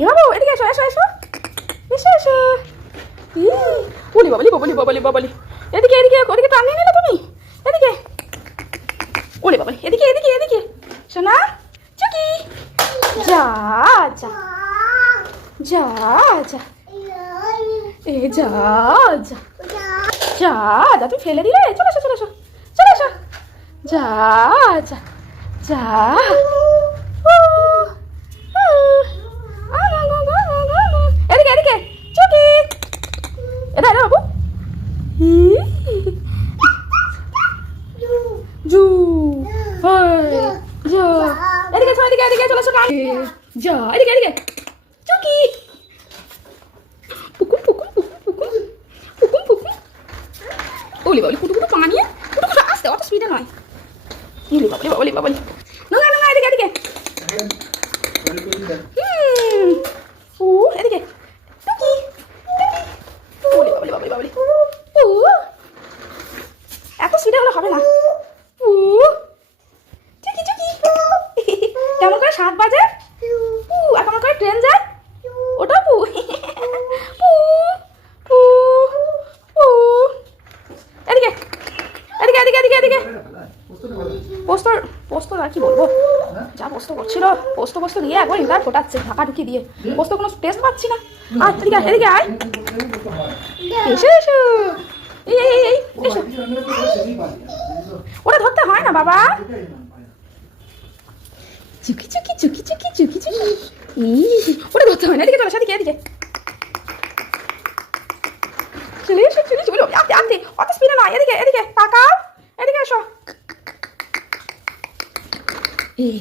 এ বাবু এদিকে এসো এসো এসো এসো এসো। বলি বাবলি বাবলি বাবলি বাবলি, এদিকে এদিকে ওদিকে টান নিয়ে নিলে তুমি, এদিকে ওরে বাবলি, এদিকে এদিকে এদিকে শোনা চুকি, যা যা যা যা, এ যা যা যা যা, তুমি ফেলে দিলে, চলে এসো চলে এসো চলে এসো, যা যা যা। এদিকে এদিকে চুকি, এটা এটা বাবু জু, যা এদিকে এদিকে এদিকে চলে এসো, যা এদিকে এদিকে চুকি, পুকুর পুকুর পুকুর পুকুর পুকুর পুকুর, বলি বাবলি কুটু কুটু পানি কুটু কুটু, আসতে অত স্পিডে নয়, বলি বাবলি বাবলি বাবলি, নোংরা নোংরা, এদিকে এদিকে ও এদিকে টুকি টুকি, বলি বাবলি বাবলি বাবলি, ও এত স্পিডে হলে হবে না, ও চুকি চুকি, কেমন করে 7 বাজে, আর কেমন করে ট্রেন যায়, ওটা পু পু পু পু, এদিকে এদিকে এদিকে এদিকে এদিকে, পোস্ত পোস্ত আর কি বলবো, যা পোস্ত করছিল, পোস্ত পোস্ত দিয়ে একবার ইন্টার ফোটাচ্ছে ঢাকা ঢুকি দিয়ে, পোস্ত কোনো টেস্ট পাচ্ছি না। আয় এদিকে এদিকে আয়, এসো এসো, এই এই এই এসো, ওরা ধরতে হয় না বাবা, চুকি চুকি চুকি চুকি চুকি চুকি, ওরা ধরতে হয় না, এদিকে চলো সেদিকে এদিকে চলে এসো চলে এসো, বলো আস্তে আস্তে অত স্পিডে নয়, এদিকে এদিকে তাকাও, এদিকে এসো, এই